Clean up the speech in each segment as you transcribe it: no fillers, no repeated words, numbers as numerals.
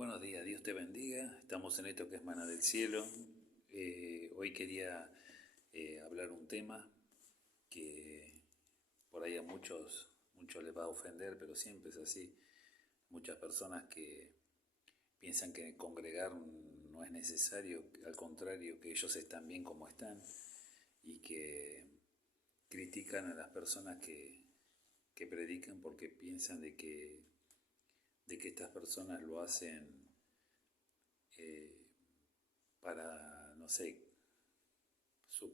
Buenos días, Dios te bendiga. Estamos en esto que es Maná del Cielo. Hoy quería hablar un tema que por ahí a muchos les va a ofender, pero siempre es así. Muchas personas que piensan que congregar no es necesario, al contrario, que ellos están bien como están y que critican a las personas que predican porque piensan de que estas personas lo hacen para, no sé,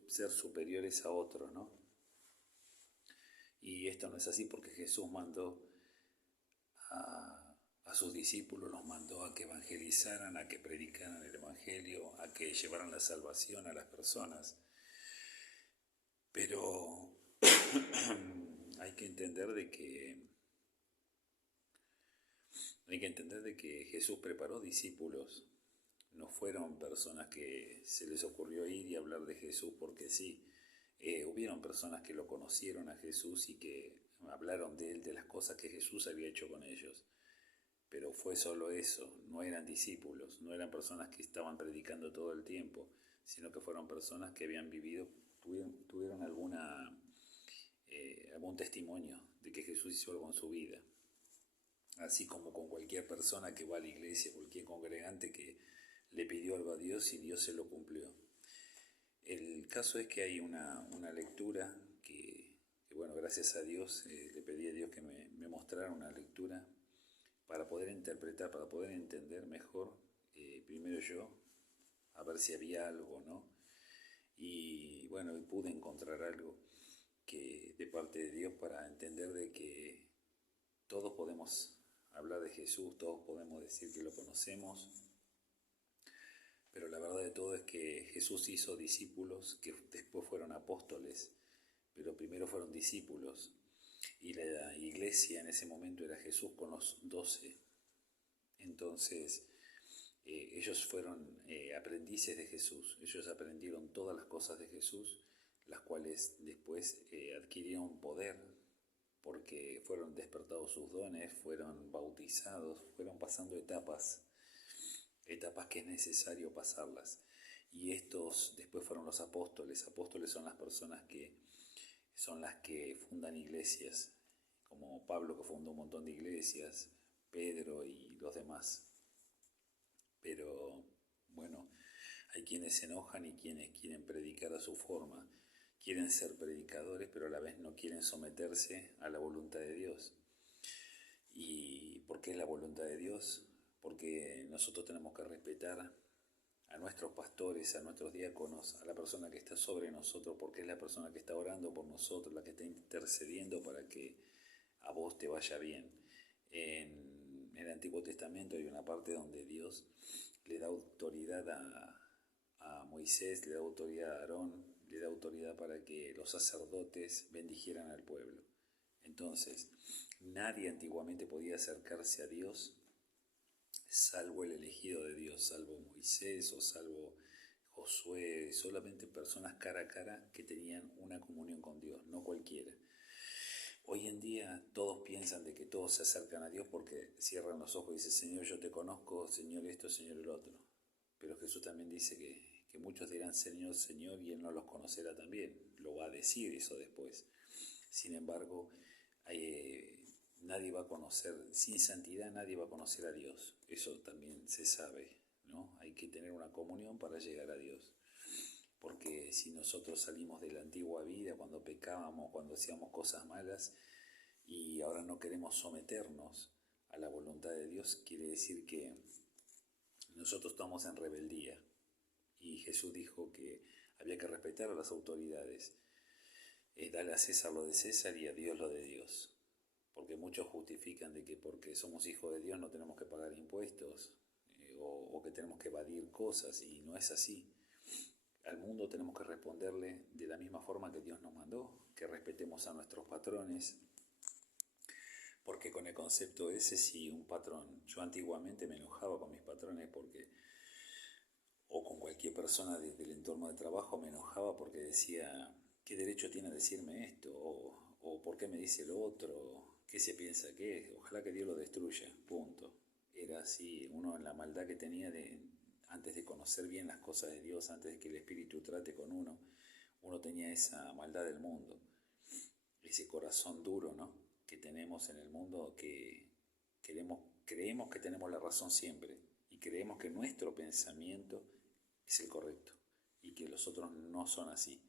ser superiores a otros, ¿no? Y esto no es así porque Jesús mandó a sus discípulos, los mandó a que evangelizaran, a que predicaran el Evangelio, a que llevaran la salvación a las personas. Pero hay que entender de que Jesús preparó discípulos. No fueron personas que se les ocurrió ir y hablar de Jesús porque sí. Hubieron personas que lo conocieron a Jesús y que hablaron de él, de las cosas que Jesús había hecho con ellos. Pero fue solo eso, no eran discípulos, no eran personas que estaban predicando todo el tiempo, sino que fueron personas que habían vivido, tuvieron algún testimonio de que Jesús hizo algo en su vida. Así como con cualquier persona que va a la iglesia, cualquier congregante que le pidió algo a Dios y Dios se lo cumplió. El caso es que hay una lectura que, bueno, gracias a Dios, le pedí a Dios que me mostrara una lectura para poder interpretar, para poder entender mejor, primero yo, a ver si había algo, ¿no? Y bueno, pude encontrar algo que de parte de Dios para entender de que todos podemos hablar de Jesús, todos podemos decir que lo conocemos, pero la verdad de todo es que Jesús hizo discípulos que después fueron apóstoles, pero primero fueron discípulos. Y la iglesia en ese momento era Jesús con los 12. Entonces, ellos fueron aprendices de Jesús. Ellos aprendieron todas las cosas de Jesús, las cuales después adquirieron poder porque fueron despertados sus dones, fueron bautizados, fueron pasando etapas que es necesario pasarlas. Y estos después fueron los apóstoles. Apóstoles son las personas que son las que fundan iglesias, como Pablo, que fundó un montón de iglesias, Pedro y los demás. Pero bueno, hay quienes se enojan y quienes quieren predicar a su forma, quieren ser predicadores, pero a la vez no quieren someterse a la voluntad de Dios. ¿Y por qué es la voluntad de Dios? Porque nosotros tenemos que respetar a nuestros pastores, a nuestros diáconos, a la persona que está sobre nosotros, porque es la persona que está orando por nosotros, la que está intercediendo para que a vos te vaya bien. En el Antiguo Testamento hay una parte donde Dios le da autoridad a Moisés, le da autoridad a Aarón, le da autoridad para que los sacerdotes bendijeran al pueblo. Entonces, nadie antiguamente podía acercarse a Dios salvo el elegido de Dios, salvo Moisés o salvo Josué, solamente personas cara a cara que tenían una comunión con Dios, no cualquiera. Hoy en día todos piensan de que todos se acercan a Dios porque cierran los ojos y dicen, Señor, yo te conozco, Señor esto, Señor el otro. Pero Jesús también dice que muchos dirán, Señor, Señor, y Él no los conocerá también. Lo va a decir eso después. Sin embargo, nadie va a conocer, sin santidad nadie va a conocer a Dios. Eso también se sabe, ¿no? Hay que tener una comunión para llegar a Dios. Porque si nosotros salimos de la antigua vida, cuando pecábamos, cuando hacíamos cosas malas, y ahora no queremos someternos a la voluntad de Dios, quiere decir que nosotros estamos en rebeldía. Y Jesús dijo que había que respetar a las autoridades. Dale a César lo de César y a Dios lo de Dios. Porque muchos justifican de que porque somos hijos de Dios no tenemos que pagar impuestos o que tenemos que evadir cosas, y no es así. Al mundo tenemos que responderle de la misma forma que Dios nos mandó, que respetemos a nuestros patrones, porque con el concepto ese, si un patrón, yo antiguamente me enojaba con mis patrones porque, o con cualquier persona del entorno de trabajo me enojaba porque decía, ¿qué derecho tiene a decirme esto? O ¿por qué me dice lo otro? ¿Qué se piensa que es? Ojalá que Dios lo destruya, punto. Era así, uno en la maldad que tenía antes de conocer bien las cosas de Dios, antes de que el Espíritu trate con uno tenía esa maldad del mundo, ese corazón duro, ¿no?, que tenemos en el mundo, que creemos que tenemos la razón siempre y creemos que nuestro pensamiento es el correcto y que los otros no son así.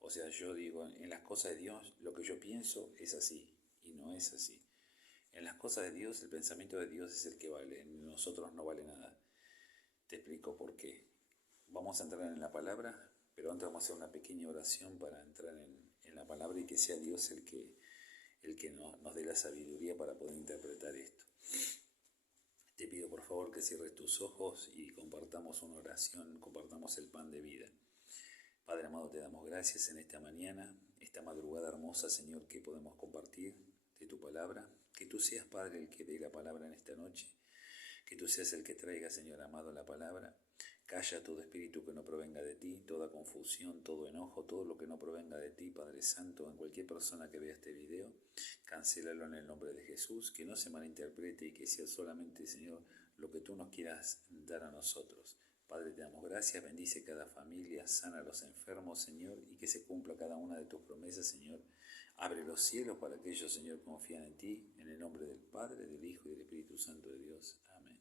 O sea, yo digo, en las cosas de Dios lo que yo pienso es así y no es así. En las cosas de Dios el pensamiento de Dios es el que vale, en nosotros no vale nada. Te explico por qué. Vamos a entrar en la palabra, pero antes vamos a hacer una pequeña oración para entrar en la palabra y que sea Dios el que nos dé la sabiduría para poder interpretar esto. Te pido por favor que cierres tus ojos y compartamos una oración, compartamos el pan de vida. Padre amado, te damos gracias en esta mañana, esta madrugada hermosa, Señor, que podemos compartir de tu palabra. Que tú seas, Padre, el que dé la palabra en esta noche. Que tú seas el que traiga, Señor amado, la palabra. Calla todo espíritu que no provenga de ti, toda confusión, todo enojo, todo lo que no provenga de ti, Padre Santo, en cualquier persona que vea este video, cancélalo en el nombre de Jesús, que no se malinterprete y que sea solamente, Señor, lo que tú nos quieras dar a nosotros. Padre, te damos gracias, bendice cada familia, sana a los enfermos, Señor, y que se cumpla cada una de tus promesas, Señor. Abre los cielos para aquellos, Señor, confían en ti, en el nombre del Padre, del Hijo y del Espíritu Santo de Dios. Amén.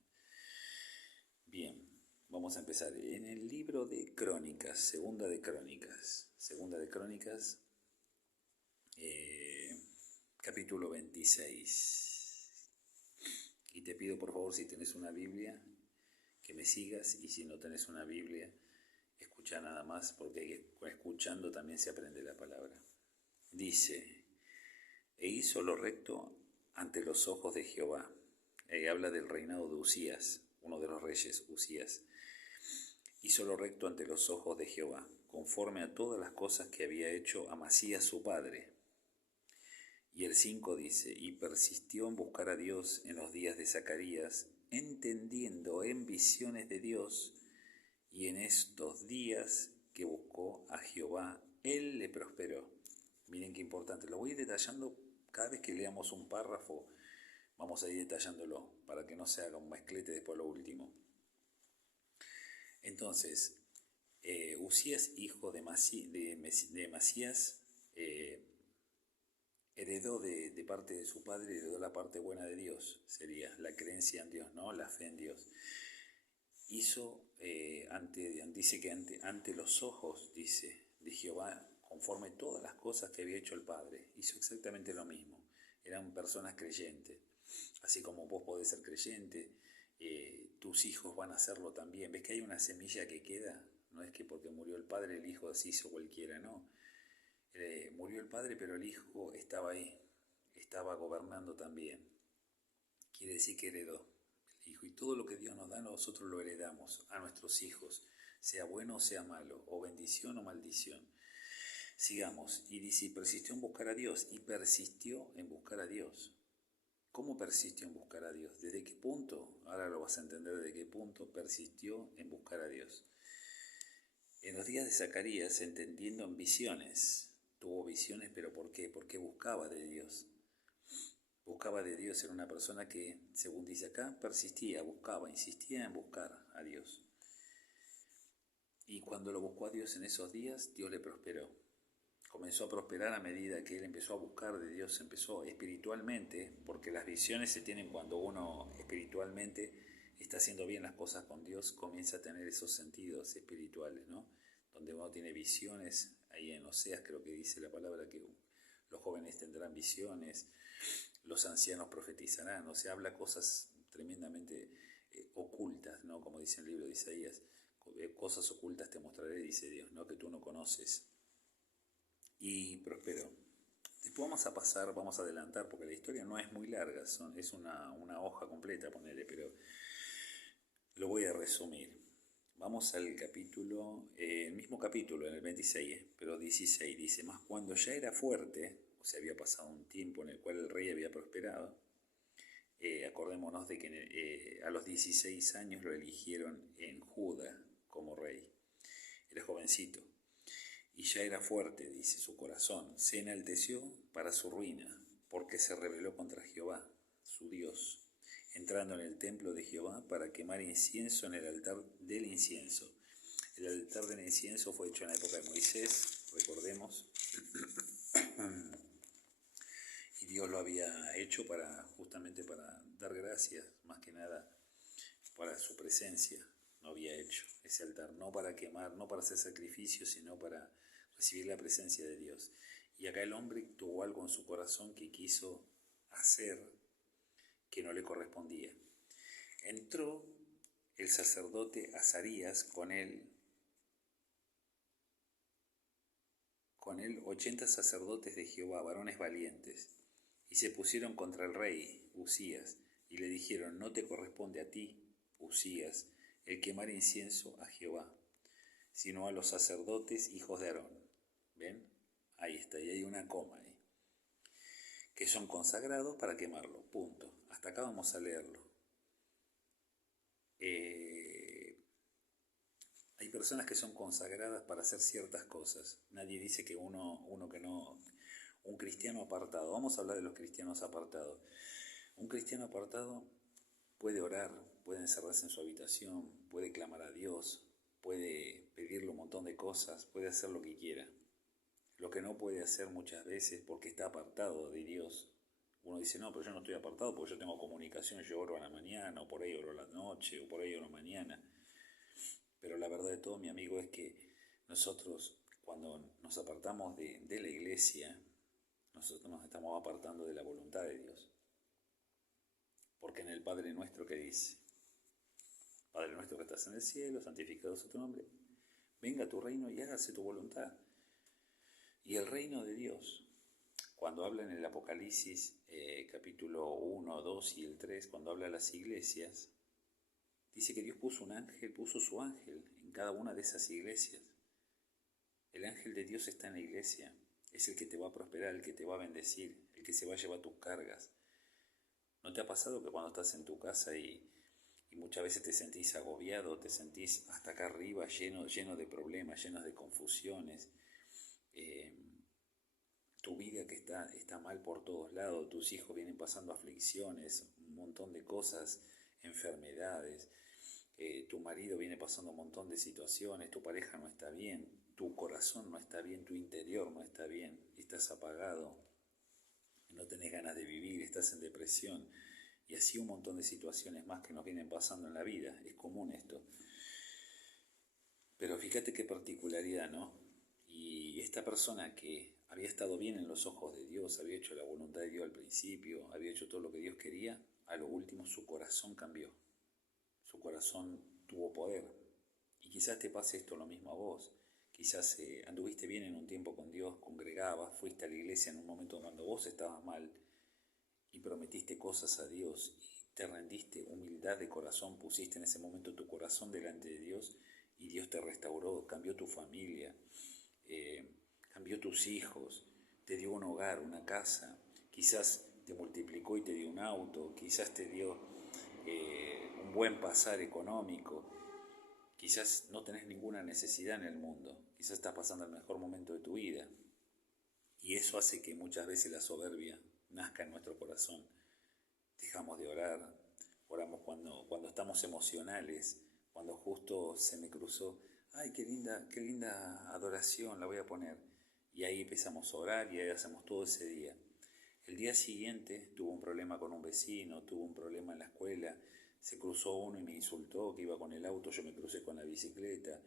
Bien. Vamos a empezar en el libro de Crónicas, Segunda de Crónicas, capítulo 26. Y te pido por favor, si tenés una Biblia, que me sigas, y si no tenés una Biblia, escucha nada más, porque escuchando también se aprende la palabra. Dice, e hizo lo recto ante los ojos de Jehová. Habla del reinado de Usías, uno de los reyes, Usías. Hizo lo recto ante los ojos de Jehová, conforme a todas las cosas que había hecho Amasías su padre. Y el 5 dice, y persistió en buscar a Dios en los días de Zacarías, entendiendo en visiones de Dios, y en estos días que buscó a Jehová, él le prosperó. Miren qué importante, lo voy a ir detallando cada vez que leamos un párrafo, vamos a ir detallándolo, para que no se haga un mezclete después lo último. Entonces, Usías, hijo de Amasías, heredó de parte de su padre, heredó la parte buena de Dios, sería la creencia en Dios, ¿no?, la fe en Dios. Hizo, dice que ante los ojos, dice, de Jehová, conforme todas las cosas que había hecho el Padre, hizo exactamente lo mismo. Eran personas creyentes, así como vos podés ser creyente, tus hijos van a hacerlo también. ¿Ves que hay una semilla que queda? No es que porque murió el padre el hijo se hizo cualquiera, no. Murió el padre, pero el hijo estaba ahí, estaba gobernando también. Quiere decir que heredó el hijo. Y todo lo que Dios nos da, nosotros lo heredamos a nuestros hijos, sea bueno o sea malo, o bendición o maldición. Sigamos. Y dice, y persistió en buscar a Dios, y persistió en buscar a Dios. ¿Cómo persistió en buscar a Dios? ¿Desde qué punto? Ahora lo vas a entender desde qué punto persistió en buscar a Dios. En los días de Zacarías, entendiendo en visiones, tuvo visiones, pero ¿por qué? Porque buscaba de Dios. Buscaba de Dios, era una persona que, según dice acá, persistía, buscaba, insistía en buscar a Dios. Y cuando lo buscó a Dios en esos días, Dios le prosperó. Comenzó a prosperar a medida que él empezó a buscar de Dios, empezó espiritualmente, porque las visiones se tienen cuando uno espiritualmente está haciendo bien las cosas con Dios, comienza a tener esos sentidos espirituales, ¿no? Donde uno tiene visiones, ahí en Oseas creo que dice la palabra que los jóvenes tendrán visiones, los ancianos profetizarán, o sea, habla cosas tremendamente ocultas, ¿no? Como dice el libro de Isaías, cosas ocultas te mostraré, dice Dios, ¿no?, que tú no conoces. Y prosperó. Después vamos a adelantar, porque la historia no es muy larga, es una hoja completa, ponele, pero lo voy a resumir. Vamos al capítulo, el mismo capítulo, en el 26, pero 16, dice, más cuando ya era fuerte, o sea, había pasado un tiempo en el cual el rey había prosperado, acordémonos de que a los 16 años lo eligieron en Judá como rey, era jovencito. Y ya era fuerte, dice, su corazón, se enalteció para su ruina, porque se rebeló contra Jehová, su Dios. entrando en el templo de Jehová para quemar incienso en el altar del incienso. El altar del incienso fue hecho en la época de Moisés, recordemos, y Dios lo había hecho justamente para dar gracias, más que nada para su presencia. No había hecho ese altar, no para quemar, no para hacer sacrificios, sino para recibir la presencia de Dios. Y acá el hombre tuvo algo en su corazón que quiso hacer que no le correspondía. Entró el sacerdote Azarías con él 80 sacerdotes de Jehová, varones valientes, y se pusieron contra el rey Uzías, y le dijeron: no te corresponde a ti, Uzías, el quemar incienso a Jehová, sino a los sacerdotes hijos de Aarón. ¿Ven? Ahí está, y hay una coma ahí. Que son consagrados para quemarlo, punto. Hasta acá vamos a leerlo. Hay personas que son consagradas para hacer ciertas cosas. Nadie dice que uno que no... Un cristiano apartado. Vamos a hablar de los cristianos apartados. Un cristiano apartado puede orar, puede encerrarse en su habitación, puede clamar a Dios, puede pedirle un montón de cosas, puede hacer lo que quiera. Lo que no puede hacer muchas veces porque está apartado de Dios. Uno dice: no, pero yo no estoy apartado porque yo tengo comunicación, yo oro a la mañana, o por ahí oro a la noche, o por ahí oro mañana. Pero la verdad de todo, mi amigo, es que nosotros, cuando nos apartamos de la iglesia, nosotros nos estamos apartando de la voluntad de Dios. Porque en el Padre Nuestro, ¿qué dice? Padre nuestro que estás en el cielo, santificado sea tu nombre, venga tu reino y hágase tu voluntad. Y el reino de Dios, cuando habla en el Apocalipsis, capítulo 1, 2 y el 3, cuando habla de las iglesias, dice que Dios puso su ángel en cada una de esas iglesias. El ángel de Dios está en la iglesia, es el que te va a prosperar, el que te va a bendecir, el que se va a llevar tus cargas. ¿No te ha pasado que cuando estás en tu casa y muchas veces te sentís agobiado, te sentís hasta acá arriba lleno de problemas, llenos de confusiones? Tu vida que está mal por todos lados, tus hijos vienen pasando aflicciones, un montón de cosas, enfermedades, tu marido viene pasando un montón de situaciones, tu pareja no está bien, tu corazón no está bien, tu interior no está bien, estás apagado, no tenés ganas de vivir, estás en depresión, y así un montón de situaciones más que nos vienen pasando en la vida. Es común esto. Pero fíjate qué particularidad, ¿no? Y esta persona que había estado bien en los ojos de Dios, había hecho la voluntad de Dios al principio, había hecho todo lo que Dios quería, a lo último su corazón cambió. Su corazón tuvo poder. Y quizás te pase esto lo mismo a vos. Quizás anduviste bien en un tiempo con Dios, congregabas, fuiste a la iglesia en un momento cuando vos estabas mal y prometiste cosas a Dios y te rendiste, humildad de corazón, pusiste en ese momento tu corazón delante de Dios y Dios te restauró, cambió tu familia, cambió tus hijos, te dio un hogar, una casa, quizás te multiplicó y te dio un auto, quizás te dio un buen pasar económico, quizás no tenés ninguna necesidad en el mundo, quizás estás pasando el mejor momento de tu vida. Y eso hace que muchas veces la soberbia nazca en nuestro corazón. Dejamos de orar, oramos cuando estamos emocionales, cuando justo se me cruzó, ¡ay, qué linda adoración, la voy a poner! Y ahí empezamos a orar y ahí hacemos todo ese día. El día siguiente tuvo un problema con un vecino, tuvo un problema en la escuela, se cruzó uno y me insultó que iba con el auto, yo me crucé con la bicicleta.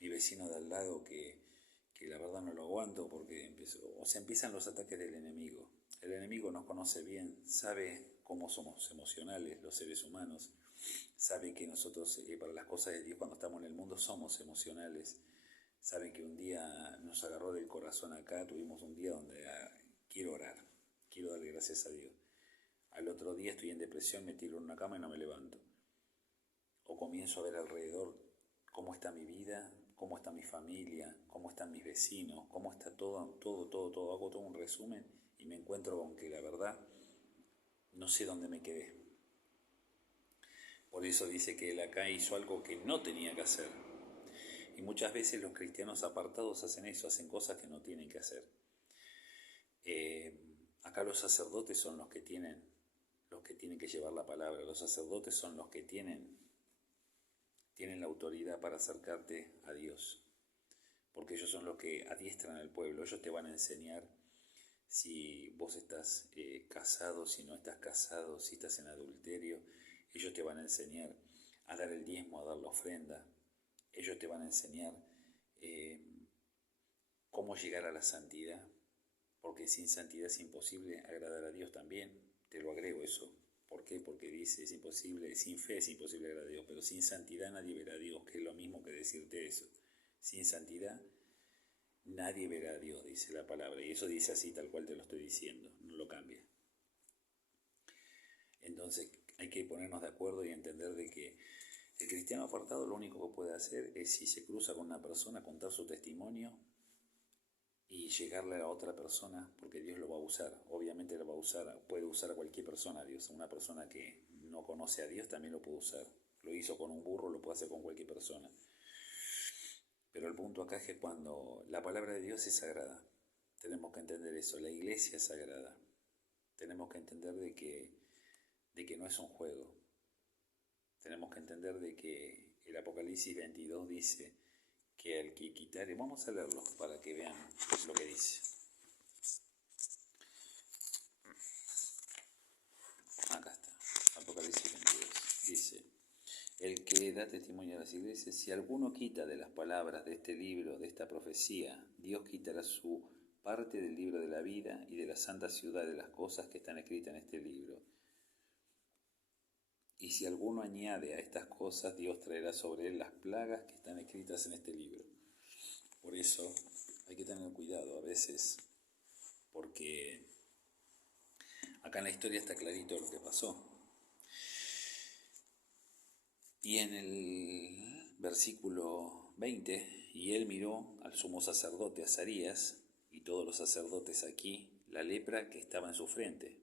Mi vecino de al lado que la verdad no lo aguanto porque empiezan los ataques del enemigo. El enemigo nos conoce bien, sabe cómo somos emocionales los seres humanos, sabe que nosotros para las cosas de Dios cuando estamos en el mundo somos emocionales, sabe que un día nos agarró del corazón acá, tuvimos un día donde quiero orar, quiero darle gracias a Dios. Al otro día estoy en depresión, me tiro en una cama y no me levanto. O comienzo a ver alrededor cómo está mi vida, cómo está mi familia, cómo están mis vecinos, cómo está todo. Hago todo un resumen y me encuentro con que la verdad no sé dónde me quedé. Por eso dice que él acá hizo algo que no tenía que hacer. Y muchas veces los cristianos apartados hacen eso, hacen cosas que no tienen que hacer. Acá los sacerdotes son los que tienen los que tienen que llevar la palabra. Los sacerdotes son los que tienen la autoridad para acercarte a Dios, porque ellos son los que adiestran al pueblo. Ellos te van a enseñar si vos estás casado, si no estás casado, si estás en adulterio. Ellos te van a enseñar a dar el diezmo, a dar la ofrenda. Ellos te van a enseñar cómo llegar a la santidad, porque sin santidad es imposible agradar a Dios también. Te lo agrego eso. ¿Por qué? Porque dice, es imposible, sin fe es imposible agradar a Dios, pero sin santidad nadie verá a Dios, que es lo mismo que decirte eso. Sin santidad nadie verá a Dios, dice la palabra, y eso dice así tal cual te lo estoy diciendo, no lo cambia. Entonces hay que ponernos de acuerdo y entender de que el cristiano apartado lo único que puede hacer es, si se cruza con una persona, contar su testimonio y llegarle a la otra persona, porque Dios lo va a usar. Obviamente lo va a usar, puede usar a cualquier persona Dios. Una persona que no conoce a Dios también lo puede usar. Lo hizo con un burro, lo puede hacer con cualquier persona. Pero el punto acá es que cuando la palabra de Dios es sagrada, tenemos que entender eso. La iglesia es sagrada. Tenemos que entender de que no es un juego. Tenemos que entender de que el Apocalipsis 22 dice que al que quitare, vamos a leerlo para que vean lo que dice. Acá está, Apocalipsis 22, dice: el que da testimonio a las iglesias, si alguno quita de las palabras de este libro, de esta profecía, Dios quitará su parte del libro de la vida y de la santa ciudad de las cosas que están escritas en este libro. Y si alguno añade a estas cosas, Dios traerá sobre él las plagas que están escritas en este libro. Por eso hay que tener cuidado a veces, porque acá en la historia está clarito lo que pasó. Y en el versículo 20, y él miró al sumo sacerdote Azarías y todos los sacerdotes aquí la lepra que estaba en su frente,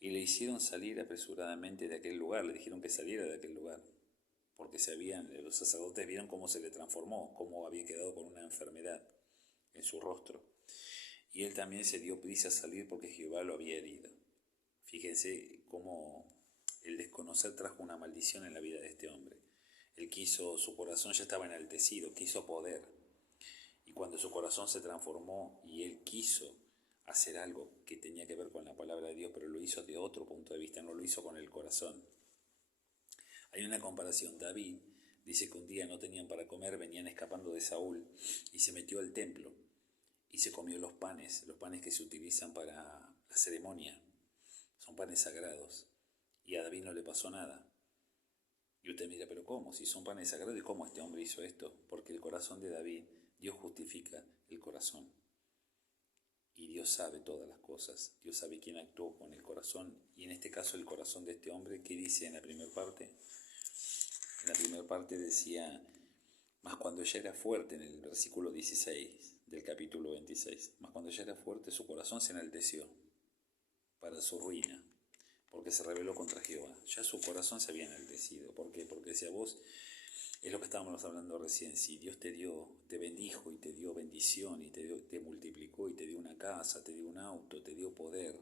y le hicieron salir apresuradamente de aquel lugar. Le dijeron que saliera de aquel lugar, porque los sacerdotes vieron cómo se le transformó, cómo había quedado con una enfermedad en su rostro. Y él también se dio prisa a salir porque Jehová lo había herido. Fíjense cómo el desconocer trajo una maldición en la vida de este hombre. Él quiso, su corazón ya estaba enaltecido, quiso poder. Y cuando su corazón se transformó y él quiso hacer algo que tenía que ver con la palabra de Dios, pero lo hizo de otro punto de vista, no lo hizo con el corazón. Hay una comparación. David dice que un día no tenían para comer, venían escapando de Saúl y se metió al templo y se comió los panes que se utilizan para la ceremonia. Son panes sagrados. Y a David no le pasó nada. Y usted mira, pero ¿cómo? Si son panes sagrados, ¿y cómo este hombre hizo esto? Porque el corazón de David, Dios justifica el corazón. Y Dios sabe todas las cosas. Dios sabe quién actuó con el corazón. Y en este caso el corazón de este hombre, ¿qué dice en la primera parte? En la primera parte decía: mas cuando ella era fuerte, en el versículo 16 del capítulo 26, mas cuando ella era fuerte, su corazón se enalteció para su ruina, porque se rebeló contra Jehová. Ya su corazón se había enaltecido. ¿Por qué? Porque si a vos, es lo que estábamos hablando recién, si Dios te bendijo y te dio bendición y te multiplicó y te dio una casa, te dio un auto, te dio poder,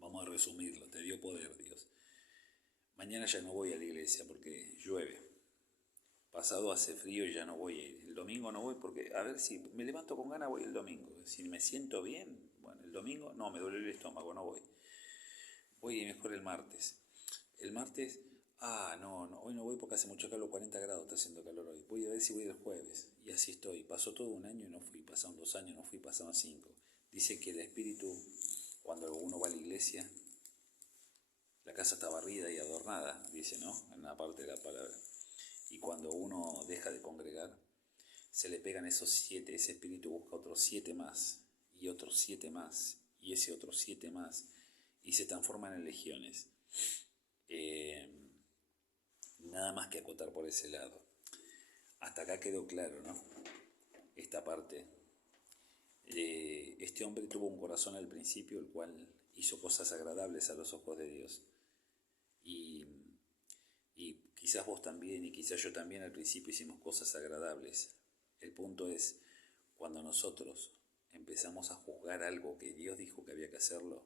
vamos a resumirlo, te dio poder Dios. Mañana ya no voy a la iglesia porque llueve. Pasado hace frío y ya no voy. El domingo no voy porque, a ver, si me levanto con ganas voy el domingo. Si me siento bien, bueno, el domingo no, me duele el estómago, no voy. Voy mejor el martes. El martes, no, hoy no voy porque hace mucho calor, 40 grados está haciendo calor hoy. Voy a ver si voy el jueves. Y así estoy. Pasó todo un año y no fui. Pasaron 2 años, no fui, pasaron 5. Dice que el espíritu, cuando uno va a la iglesia, la casa está barrida y adornada, dice, ¿no? En una parte de la palabra. Y cuando uno deja de congregar, se le pegan esos 7, ese espíritu busca otros 7 más, y otros 7 más, y ese otros 7 más, y se transforman en legiones. Nada más que acotar por ese lado. Hasta acá quedó claro, ¿no? Esta parte. Este hombre tuvo un corazón al principio, el cual hizo cosas agradables a los ojos de Dios. Y quizás vos también, y quizás yo también al principio hicimos cosas agradables. El punto es, cuando nosotros empezamos a juzgar algo que Dios dijo que había que hacerlo,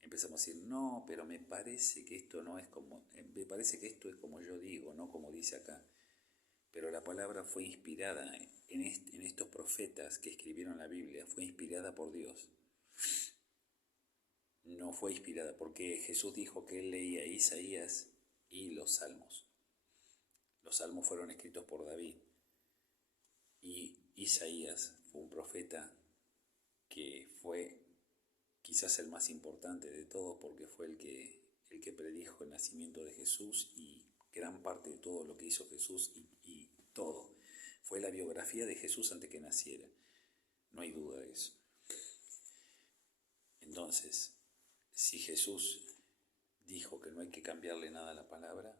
empezamos a decir, no, pero me parece que esto no es como, me parece que esto es como yo digo, no como dice acá. Pero la palabra fue inspirada en estos profetas que escribieron la Biblia, fue inspirada por Dios. No fue inspirada, porque Jesús dijo que él leía Isaías y los Salmos. Los Salmos fueron escritos por David. Y Isaías fue un profeta que fue quizás el más importante de todos, porque fue el que predijo el nacimiento de Jesús y gran parte de todo lo que hizo Jesús y todo. Fue la biografía de Jesús antes que naciera. No hay duda de eso. Entonces, si Jesús dijo que no hay que cambiarle nada a la palabra,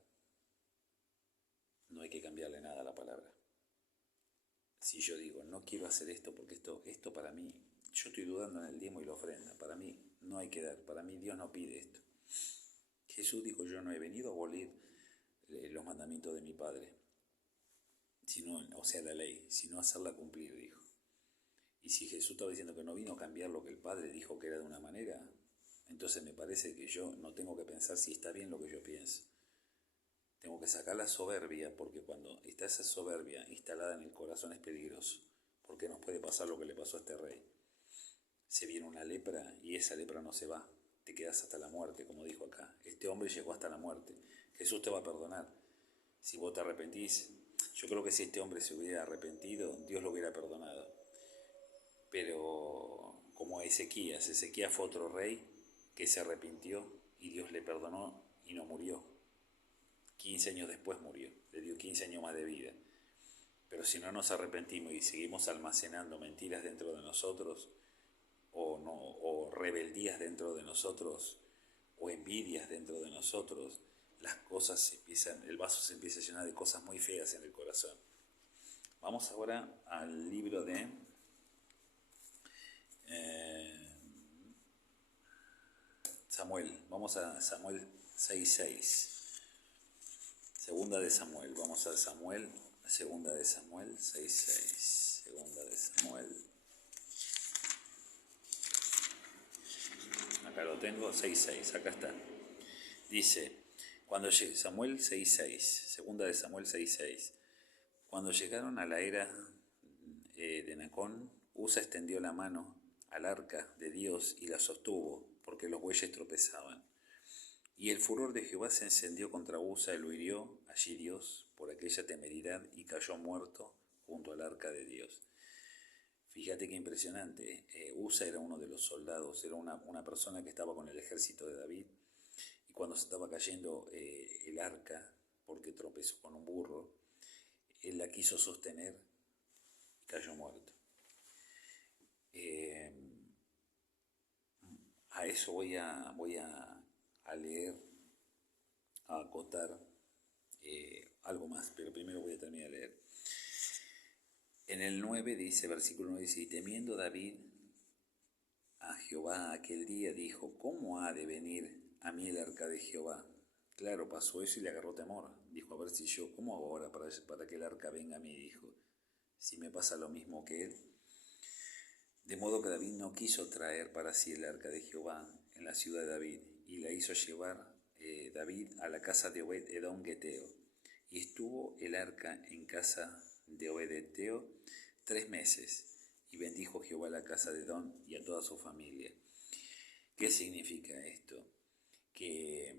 no hay que cambiarle nada a la palabra. Si yo digo, no quiero hacer esto porque esto para mí, yo estoy dudando en el diezmo y la ofrenda, para mí no hay que dar, para mí Dios no pide esto. Jesús dijo, yo no he venido a abolir los mandamientos de mi Padre, sino, o sea, la ley, sino a hacerla cumplir, dijo. Y si Jesús estaba diciendo que no vino a cambiar lo que el Padre dijo que era de una manera, entonces me parece que yo no tengo que pensar si está bien lo que yo pienso. Tengo que sacar la soberbia, porque cuando está esa soberbia instalada en el corazón es peligroso, porque nos puede pasar lo que le pasó a este rey. Se viene una lepra y esa lepra no se va, te quedas hasta la muerte, como dijo acá. Este hombre llegó hasta la muerte. Jesús te va a perdonar si vos te arrepentís. Yo creo que si este hombre se hubiera arrepentido, Dios lo hubiera perdonado. Pero como Ezequías fue otro rey que se arrepintió y Dios le perdonó y no murió. 15 años después murió, le dio 15 años más de vida. Pero si no nos arrepentimos y seguimos almacenando mentiras dentro de nosotros, o rebeldías dentro de nosotros, o envidias dentro de nosotros, las cosas el vaso se empieza a llenar de cosas muy feas en el corazón. Vamos ahora al libro de Samuel. Vamos a Samuel 6:6. Segunda de Samuel. Vamos a Segunda de Samuel 6:6. Segunda de Samuel. Acá lo tengo, 6:6. Acá está. Dice, Samuel 6:6. Segunda de Samuel 6:6. Cuando llegaron a la era de Nacón, Usa extendió la mano al arca de Dios y la sostuvo, porque los bueyes tropezaban. Y el furor de Jehová se encendió contra Usa y lo hirió allí Dios por aquella temeridad y cayó muerto junto al arca de Dios. Fíjate qué impresionante. Usa era uno de los soldados, era una persona que estaba con el ejército de David. Y cuando se estaba cayendo el arca, porque tropezó con un burro, él la quiso sostener y cayó muerto. A eso voy a leer, a acotar algo más, pero primero voy a terminar de leer. En el 9 dice, versículo 9 dice, y temiendo David a Jehová aquel día, dijo, ¿cómo ha de venir a mí el arca de Jehová? Claro, pasó eso y le agarró temor. Dijo, a ver si yo, ¿cómo hago ahora para que el arca venga a mí? Dijo, si me pasa lo mismo que él. De modo que David no quiso traer para sí el arca de Jehová en la ciudad de David, y la hizo llevar David a la casa de Obed-Edom Geteo. Y estuvo el arca en casa de Obed-Eteo 3 meses, y bendijo Jehová la casa de Edom y a toda su familia. ¿Qué significa esto? Que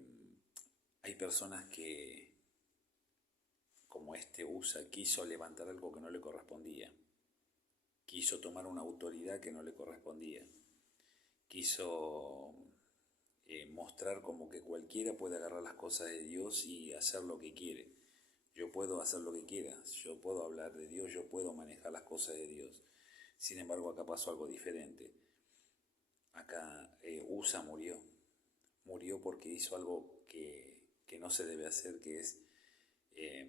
hay personas que, como Usa, quiso levantar algo que no le correspondía. Quiso tomar una autoridad que no le correspondía. Quiso mostrar como que cualquiera puede agarrar las cosas de Dios y hacer lo que quiere. Yo puedo hacer lo que quiera, yo puedo hablar de Dios, yo puedo manejar las cosas de Dios. Sin embargo, acá pasó algo diferente. Acá Usa murió. Murió porque hizo algo que no se debe hacer, que es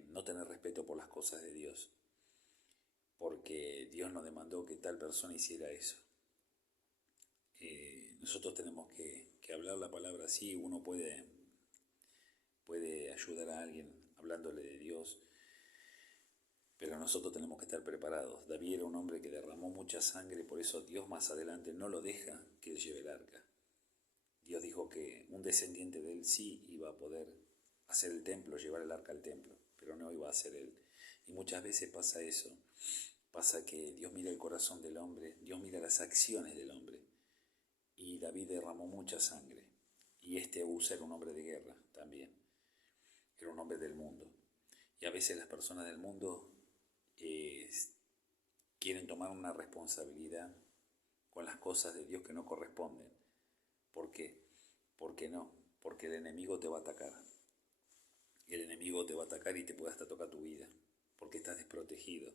no tener respeto por las cosas de Dios. Porque Dios nos demandó que tal persona hiciera eso. Nosotros tenemos que hablar la palabra así. Uno puede ayudar a alguien hablándole de Dios, pero nosotros tenemos que estar preparados. David era un hombre que derramó mucha sangre, por eso Dios más adelante no lo deja que él lleve el arca. Dios dijo que un descendiente de él sí iba a poder hacer el templo, llevar el arca al templo, pero no iba a ser él. Y muchas veces pasa eso, pasa que Dios mira el corazón del hombre, Dios mira las acciones del hombre. Y David derramó mucha sangre. Y Usa era un hombre de guerra también, era un hombre del mundo. Y a veces las personas del mundo quieren tomar una responsabilidad con las cosas de Dios que no corresponden. ¿Por qué? ¿Por qué no? Porque el enemigo te va a atacar. El enemigo te va a atacar y te puede hasta tocar tu vida, porque estás desprotegido.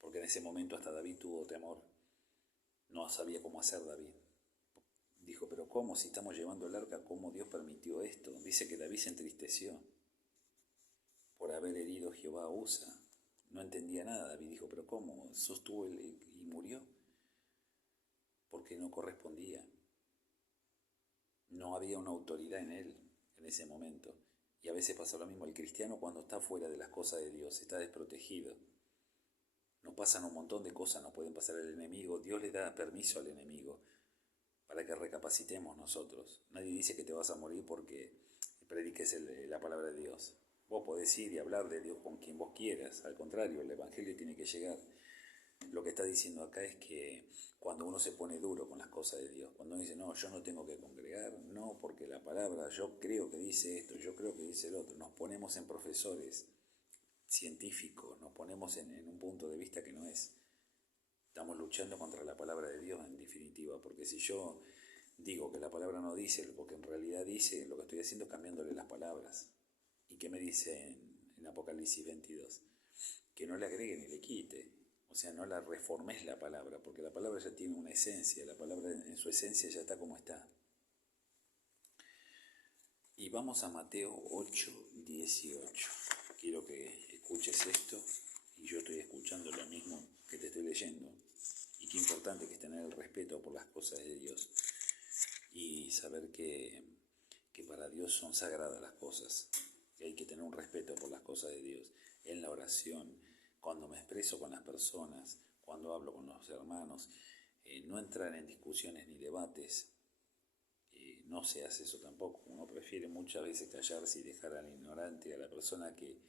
Porque en ese momento hasta David tuvo temor. No sabía cómo hacer David. Dijo, pero ¿cómo? Si estamos llevando el arca, ¿cómo Dios permitió esto? Dice que David se entristeció por haber herido Jehová a Usa. No entendía nada. David dijo, pero ¿cómo? Sostuvo y murió. Porque no correspondía. No había una autoridad en él en ese momento. Y a veces pasa lo mismo. El cristiano cuando está fuera de las cosas de Dios, está desprotegido. Nos pasan un montón de cosas, nos pueden pasar al enemigo. Dios le da permiso al enemigo para que recapacitemos nosotros. Nadie dice que te vas a morir porque prediques la palabra de Dios. Vos podés ir y hablar de Dios con quien vos quieras. Al contrario, el evangelio tiene que llegar. Lo que está diciendo acá es que cuando uno se pone duro con las cosas de Dios, cuando uno dice, no, yo no tengo que congregar, no, porque la palabra, yo creo que dice esto, yo creo que dice el otro, nos ponemos en profesores científicos, nos ponemos en un punto de vista que no es. Estamos luchando contra la palabra de Dios en definitiva, porque si yo digo que la palabra no dice lo que en realidad dice, lo que estoy haciendo es cambiándole las palabras. ¿Y qué me dice en Apocalipsis 22? Que no le agregue ni le quite. O sea, no la reformes la palabra, porque la palabra ya tiene una esencia, la palabra en su esencia ya está como está. Y vamos a Mateo 8:18. Quiero que escuches esto, y yo estoy escuchando lo mismo que te estoy leyendo. Y qué importante que es tener el respeto por las cosas de Dios. Y saber que para Dios son sagradas las cosas. Que hay que tener un respeto por las cosas de Dios. En la oración, cuando me expreso con las personas, cuando hablo con los hermanos, no entrar en discusiones ni debates. No se hace eso tampoco. Uno prefiere muchas veces callarse y dejar al ignorante, a la persona que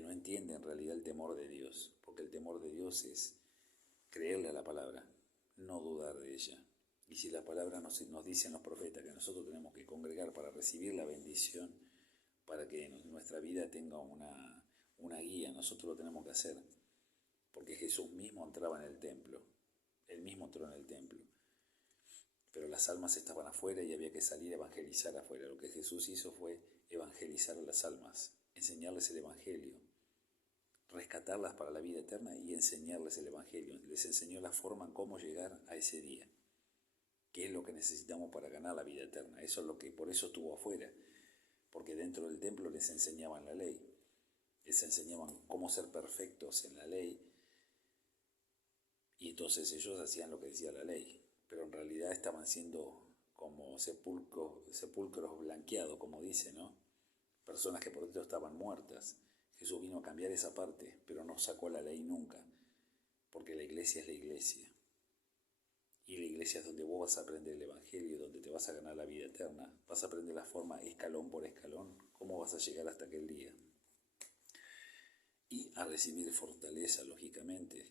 no entiende en realidad el temor de Dios. Porque el temor de Dios es creerle a la palabra, no dudar de ella. Y si la palabra nos dicen los profetas que nosotros tenemos que congregar para recibir la bendición, para que nuestra vida tenga una guía, nosotros lo tenemos que hacer. Porque Jesús mismo entraba en el templo, él mismo entró en el templo. Pero las almas estaban afuera y había que salir a evangelizar afuera. Lo que Jesús hizo fue evangelizar a las almas, enseñarles el evangelio, rescatarlas para la vida eterna y enseñarles el evangelio. Les enseñó la forma en cómo llegar a ese día. ¿Qué es lo que necesitamos para ganar la vida eterna? Eso es lo que por eso estuvo afuera, porque dentro del templo les enseñaban la ley, les enseñaban cómo ser perfectos en la ley, y entonces ellos hacían lo que decía la ley, pero en realidad estaban siendo como sepulcros blanqueados, como dice, ¿no? Personas que por dentro estaban muertas. Jesús vino a cambiar esa parte, pero no sacó la ley nunca, porque la iglesia es la iglesia. Y la iglesia es donde vos vas a aprender el evangelio, donde te vas a ganar la vida eterna. Vas a aprender la forma escalón por escalón, cómo vas a llegar hasta aquel día. Y a recibir fortaleza, lógicamente.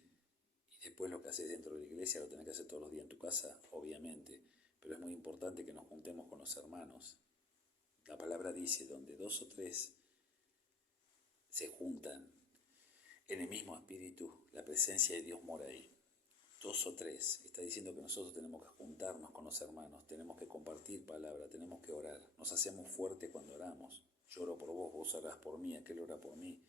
Y después lo que haces dentro de la iglesia lo tenés que hacer todos los días en tu casa, obviamente. Pero es muy importante que nos juntemos con los hermanos. La palabra dice, donde 2 o 3 se juntan en el mismo espíritu, la presencia de Dios mora ahí. 2 o 3, está diciendo que nosotros tenemos que juntarnos con los hermanos, tenemos que compartir palabra, tenemos que orar, nos hacemos fuertes cuando oramos. Yo oro por vos, vos orás por mí, aquel ora por mí.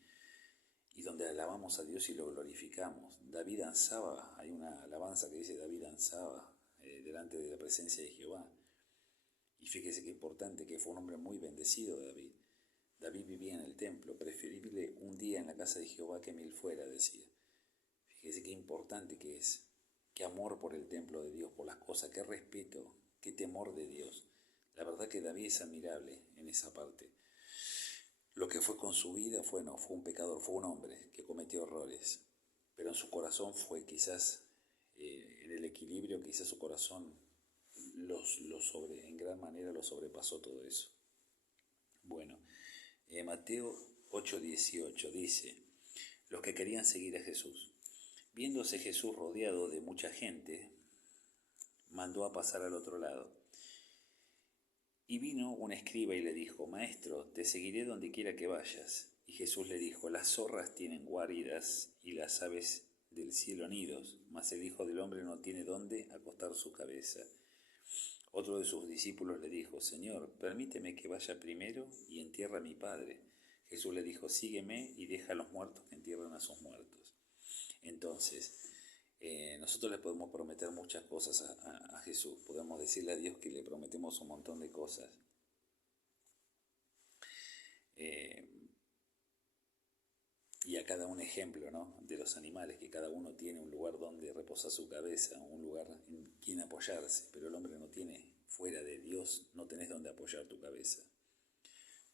Y donde alabamos a Dios y lo glorificamos. David danzaba, hay una alabanza que dice David danzaba delante de la presencia de Jehová. Y fíjese qué importante, que fue un hombre muy bendecido David. David vivía en el templo, preferible un día en la casa de Jehová que 1000 fuera, decía. Fíjese qué importante que es. Qué amor por el templo de Dios, por las cosas, qué respeto, qué temor de Dios. La verdad que David es admirable en esa parte. Lo que fue con su vida fue un pecador, fue un hombre que cometió errores, pero en su corazón fue quizás, en el equilibrio, quizás su corazón en gran manera lo sobrepasó todo eso. Bueno, Mateo 8:18 dice, los que querían seguir a Jesús. Viéndose Jesús rodeado de mucha gente, mandó a pasar al otro lado. Y vino un escriba y le dijo, Maestro, te seguiré donde quiera que vayas. Y Jesús le dijo, las zorras tienen guaridas y las aves del cielo nidos, mas el Hijo del Hombre no tiene dónde acostar su cabeza. Otro de sus discípulos le dijo, Señor, permíteme que vaya primero y entierre a mi Padre. Jesús le dijo, sígueme y deja a los muertos que entierren a sus muertos. Entonces, nosotros le podemos prometer muchas cosas a Jesús. Podemos decirle a Dios que le prometemos un montón de cosas. Y a cada un ejemplo, ¿no?, de los animales, que cada uno tiene un lugar donde reposa su cabeza, un lugar en quien apoyarse, pero el hombre no tiene, fuera de Dios, no tenés donde apoyar tu cabeza.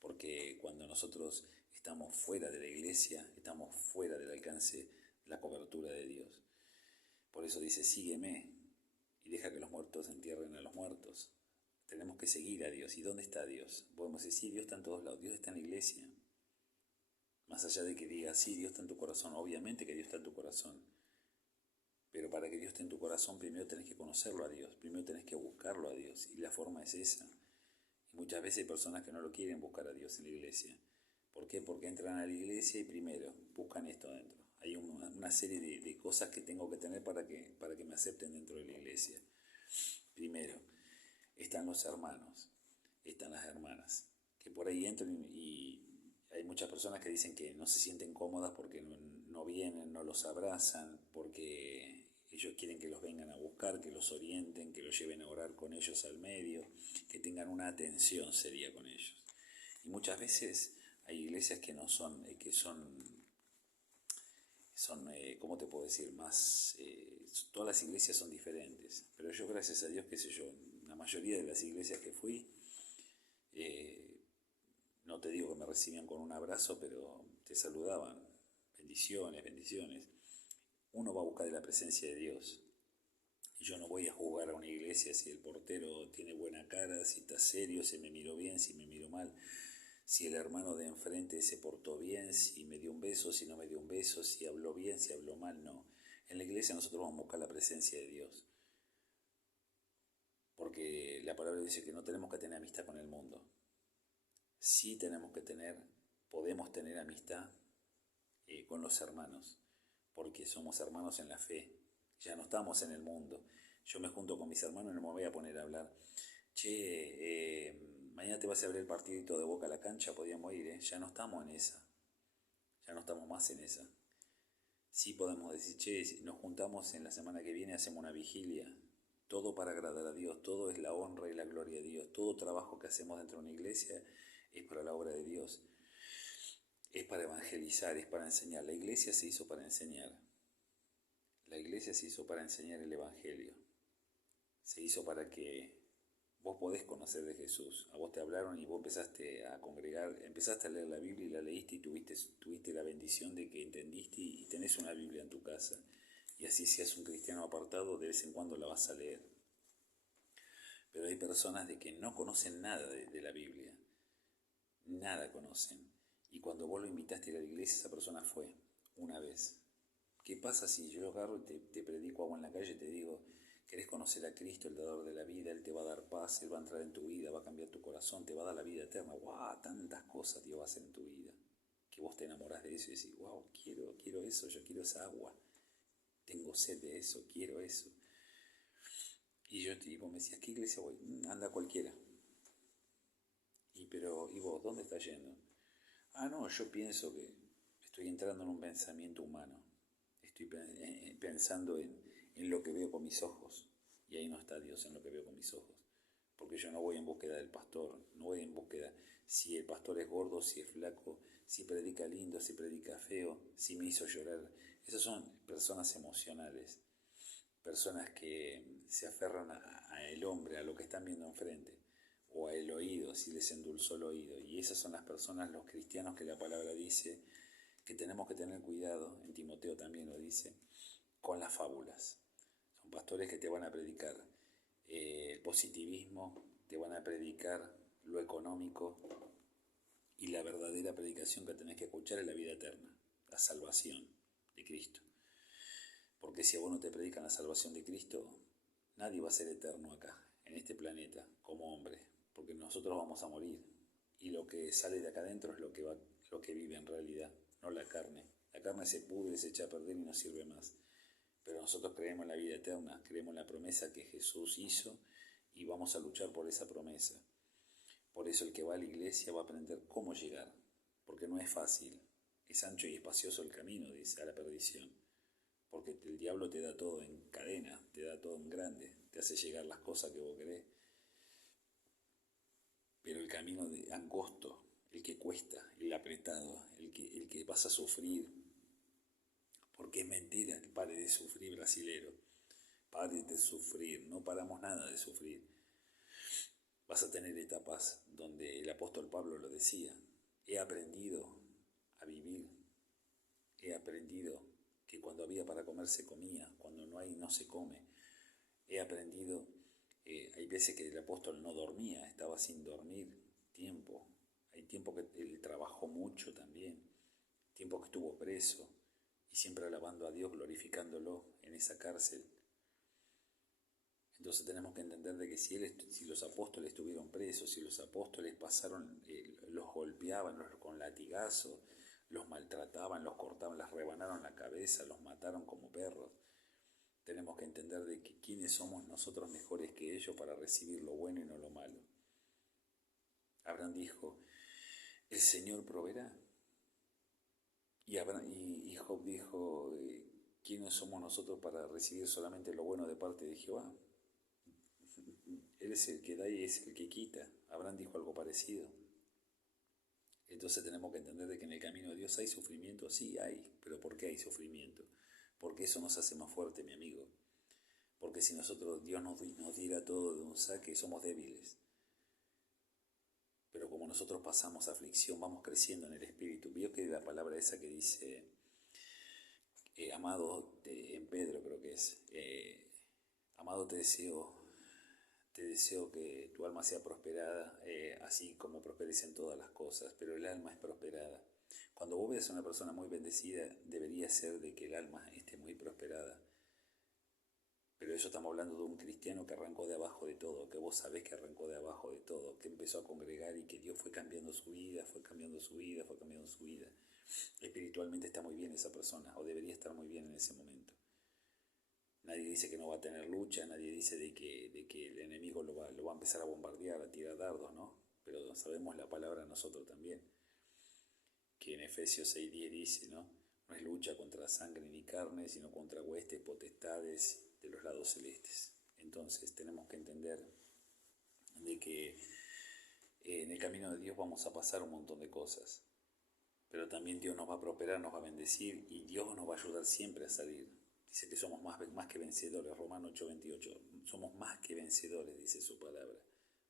Porque cuando nosotros estamos fuera de la iglesia, estamos fuera del alcance, la cobertura de Dios. Por eso dice, sígueme y deja que los muertos entierren a los muertos. Tenemos que seguir a Dios. ¿Y dónde está Dios? Podemos decir, sí, Dios está en todos lados, Dios está en la iglesia. Más allá de que diga, sí, Dios está en tu corazón, obviamente que Dios está en tu corazón. Pero para que Dios esté en tu corazón, primero tenés que conocerlo a Dios, primero tenés que buscarlo a Dios. Y la forma es esa. Y muchas veces hay personas que no lo quieren buscar a Dios en la iglesia. ¿Por qué? Porque entran a la iglesia y primero buscan esto adentro. Hay una serie de cosas que tengo que tener para que me acepten dentro de la iglesia. Primero, están los hermanos, están las hermanas, que por ahí entran y hay muchas personas que dicen que no se sienten cómodas porque no vienen, no los abrazan, porque ellos quieren que los vengan a buscar, que los orienten, que los lleven a orar con ellos al medio, que tengan una atención seria con ellos. Y muchas veces hay iglesias que no son, ¿cómo te puedo decir? Todas las iglesias son diferentes, pero yo, gracias a Dios, qué sé yo, la mayoría de las iglesias que fui, no te digo que me recibían con un abrazo, pero te saludaban, bendiciones, bendiciones. Uno va a buscar de la presencia de Dios. Y yo no voy a juzgar a una iglesia si el portero tiene buena cara, si está serio, si me miró bien, si me miró mal, si el hermano de enfrente se portó bien, si me dio un beso, si no me dio un beso, si habló bien, si habló mal, no. En la iglesia nosotros vamos a buscar la presencia de Dios. Porque la palabra dice que no tenemos que tener amistad con el mundo. Sí podemos tener amistad con los hermanos, porque somos hermanos en la fe, ya no estamos en el mundo. Yo me junto con mis hermanos y no me voy a poner a hablar, mañana te vas a abrir el partidito de Boca a la cancha, podíamos ir, ya no estamos en esa, ya no estamos más en esa. Sí podemos decir, nos juntamos en la semana que viene, hacemos una vigilia, todo para agradar a Dios, todo es la honra y la gloria de Dios, todo trabajo que hacemos dentro de una iglesia es para la obra de Dios, es para evangelizar, es para enseñar. La iglesia se hizo para enseñar, la iglesia se hizo para enseñar el evangelio, se hizo para que vos podés conocer de Jesús. A vos te hablaron y vos empezaste a congregar, empezaste a leer la Biblia y la leíste y tuviste la bendición de que entendiste y tenés una Biblia en tu casa. Y así, seas un cristiano apartado, de vez en cuando la vas a leer. Pero hay personas de que no conocen nada de la Biblia, nada conocen. Y cuando vos lo invitaste a ir a la iglesia, esa persona fue una vez. ¿Qué pasa si yo agarro y te predico algo en la calle y te digo, querés conocer a Cristo, el dador de la vida, Él te va a dar paz, Él va a entrar en tu vida, va a cambiar tu corazón, te va a dar la vida eterna? ¡Wow! Tantas cosas Dios va a hacer en tu vida, que vos te enamorás de eso y decís, wow, quiero eso, yo quiero esa agua, tengo sed de eso, quiero eso. Y yo te digo, me decías, ¿qué iglesia voy? Anda cualquiera. ¿Y vos, dónde estás yendo? No, yo pienso que estoy entrando en un pensamiento humano. Estoy pensando en lo que veo con mis ojos. Y ahí no está Dios en lo que veo con mis ojos. Porque yo no voy en búsqueda del pastor, no voy en búsqueda si el pastor es gordo, si es flaco, si predica lindo, si predica feo, si me hizo llorar. Esas son personas emocionales, personas que se aferran a el hombre, a lo que están viendo enfrente, o a el oído, si les endulzó el oído. Y esas son las personas, los cristianos, que la palabra dice que tenemos que tener cuidado, en Timoteo también lo dice, con las fábulas. Son pastores que te van a predicar el positivismo, te van a predicar lo económico, y la verdadera predicación que tenés que escuchar es la vida eterna, la salvación de Cristo. Porque si a vos no te predican la salvación de Cristo, nadie va a ser eterno acá, en este planeta, como hombre, porque nosotros vamos a morir. Y lo que sale de acá adentro es lo que vive en realidad, no la carne. La carne se pudre, se echa a perder y no sirve más. Pero nosotros creemos en la vida eterna, creemos en la promesa que Jesús hizo y vamos a luchar por esa promesa. Por eso el que va a la iglesia va a aprender cómo llegar, porque no es fácil. Es ancho y espacioso el camino, dice, a la perdición. Porque el diablo te da todo en cadena, te da todo en grande, te hace llegar las cosas que vos querés. Pero el camino angosto, el que cuesta, el apretado, el que vas a sufrir, porque es mentira, pare de sufrir, brasilero, pare de sufrir, no paramos nada de sufrir. Vas a tener etapas donde el apóstol Pablo lo decía, he aprendido a vivir, he aprendido que cuando había para comer se comía, cuando no hay no se come. He aprendido, hay veces que el apóstol no dormía, estaba sin dormir tiempo. Hay tiempo que él trabajó mucho también, tiempo que estuvo preso y siempre alabando a Dios, glorificándolo en esa cárcel. Entonces tenemos que entender de que si los apóstoles estuvieron presos, si los apóstoles pasaron, los golpeaban con latigazos, los maltrataban, los cortaban, les rebanaron la cabeza, los mataron como perros, tenemos que entender de que quiénes somos nosotros mejores que ellos para recibir lo bueno y no lo malo. Abraham dijo, el Señor proveerá. Y Job dijo, ¿quiénes somos nosotros para recibir solamente lo bueno de parte de Jehová? Él es el que da y es el que quita. Abraham dijo algo parecido. Entonces tenemos que entender de que en el camino de Dios hay sufrimiento, sí hay, pero ¿por qué hay sufrimiento? Porque eso nos hace más fuerte, mi amigo. Porque si Dios nos diera todo de un saque, somos débiles. Pero como nosotros pasamos aflicción, vamos creciendo en el espíritu. Vio que la palabra esa que dice, amado, en Pedro creo que es, amado, te deseo que tu alma sea prosperada, así como prosperes en todas las cosas, pero el alma es prosperada. Cuando vos ves a una persona muy bendecida, debería ser de que el alma esté muy prosperada. Pero eso estamos hablando de un cristiano que arrancó de abajo de todo, que vos sabés que arrancó de abajo de todo, que empezó a congregar y que Dios fue cambiando su vida, fue cambiando su vida, fue cambiando su vida. Espiritualmente está muy bien esa persona, o debería estar muy bien en ese momento. Nadie dice que no va a tener lucha, nadie dice de que el enemigo lo va a empezar a bombardear, a tirar dardos, ¿no? Pero sabemos la palabra nosotros también, que en Efesios 6:10 dice, ¿no? No es lucha contra sangre ni carne, sino contra huestes, potestades de los lados celestes. Entonces tenemos que entender de que en el camino de Dios vamos a pasar un montón de cosas, pero también Dios nos va a prosperar, nos va a bendecir y Dios nos va a ayudar siempre a salir. Dice que somos más que vencedores, Romanos 8:28. Somos más que vencedores, dice su palabra.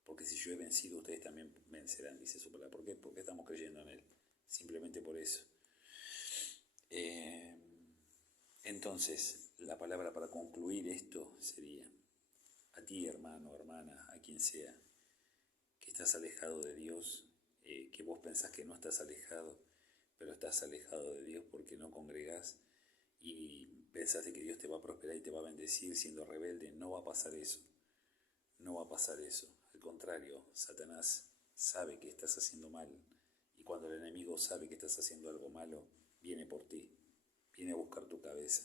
Porque si yo he vencido, ustedes también vencerán, dice su palabra. ¿Por qué? Porque estamos creyendo en Él. Simplemente por eso. Entonces, la palabra para concluir esto sería, a ti, hermano, hermana, a quien sea, que estás alejado de Dios, que vos pensás que no estás alejado, pero estás alejado de Dios porque no congregás, y pensás de que Dios te va a prosperar y te va a bendecir siendo rebelde, no va a pasar eso. No va a pasar eso. Al contrario, Satanás sabe que estás haciendo mal. Y cuando el enemigo sabe que estás haciendo algo malo, viene por ti. Viene a buscar tu cabeza.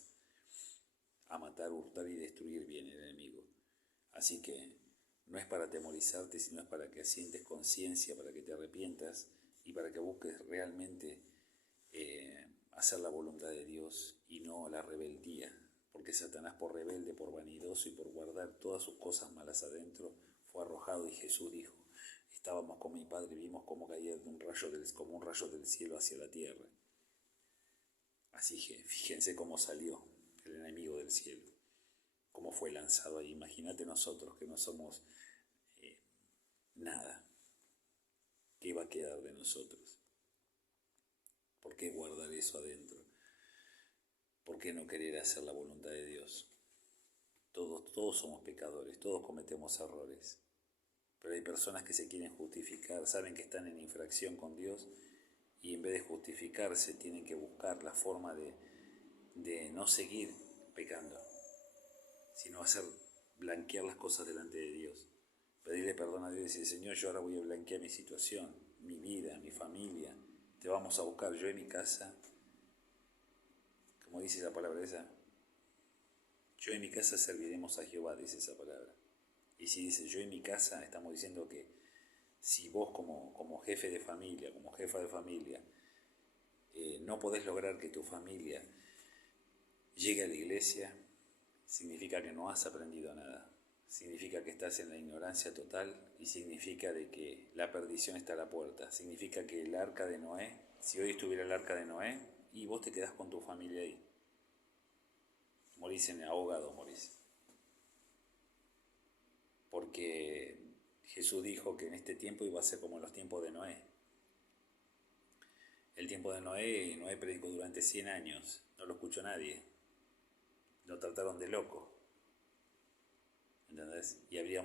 A matar, hurtar y destruir viene el enemigo. Así que no es para atemorizarte, sino es para que asientes conciencia, para que te arrepientas y para que busques realmente hacer la voluntad de Dios y no la rebeldía, porque Satanás por rebelde, por vanidoso y por guardar todas sus cosas malas adentro, fue arrojado y Jesús dijo, estábamos con mi Padre y vimos cómo caía como un rayo del cielo hacia la tierra. Así que fíjense cómo salió el enemigo del cielo, cómo fue lanzado ahí. Imagínate nosotros que no somos nada, ¿qué va a quedar de nosotros? ¿Por qué guardar eso adentro? ¿Por qué no querer hacer la voluntad de Dios? Todos somos pecadores, todos cometemos errores. Pero hay personas que se quieren justificar, saben que están en infracción con Dios y en vez de justificarse tienen que buscar la forma de no seguir pecando, sino hacer blanquear las cosas delante de Dios. Pedirle perdón a Dios y decir, Señor, yo ahora voy a blanquear mi situación, mi vida, mi familia. Te vamos a buscar yo en mi casa, como dice la palabra esa. Yo en mi casa serviremos a Jehová, dice esa palabra. Y si dice yo en mi casa, estamos diciendo que si vos como jefe de familia, como jefa de familia, no podés lograr que tu familia llegue a la iglesia, significa que no has aprendido nada. Significa que estás en la ignorancia total y significa de que la perdición está a la puerta. Significa que el arca de Noé, si hoy estuviera el arca de Noé, y vos te quedás con tu familia ahí. Morís en ahogado, morís. Porque Jesús dijo que en este tiempo iba a ser como en los tiempos de Noé. El tiempo de Noé predicó durante 100 años, no lo escuchó nadie. Lo trataron de loco. ¿Entendés? Y habría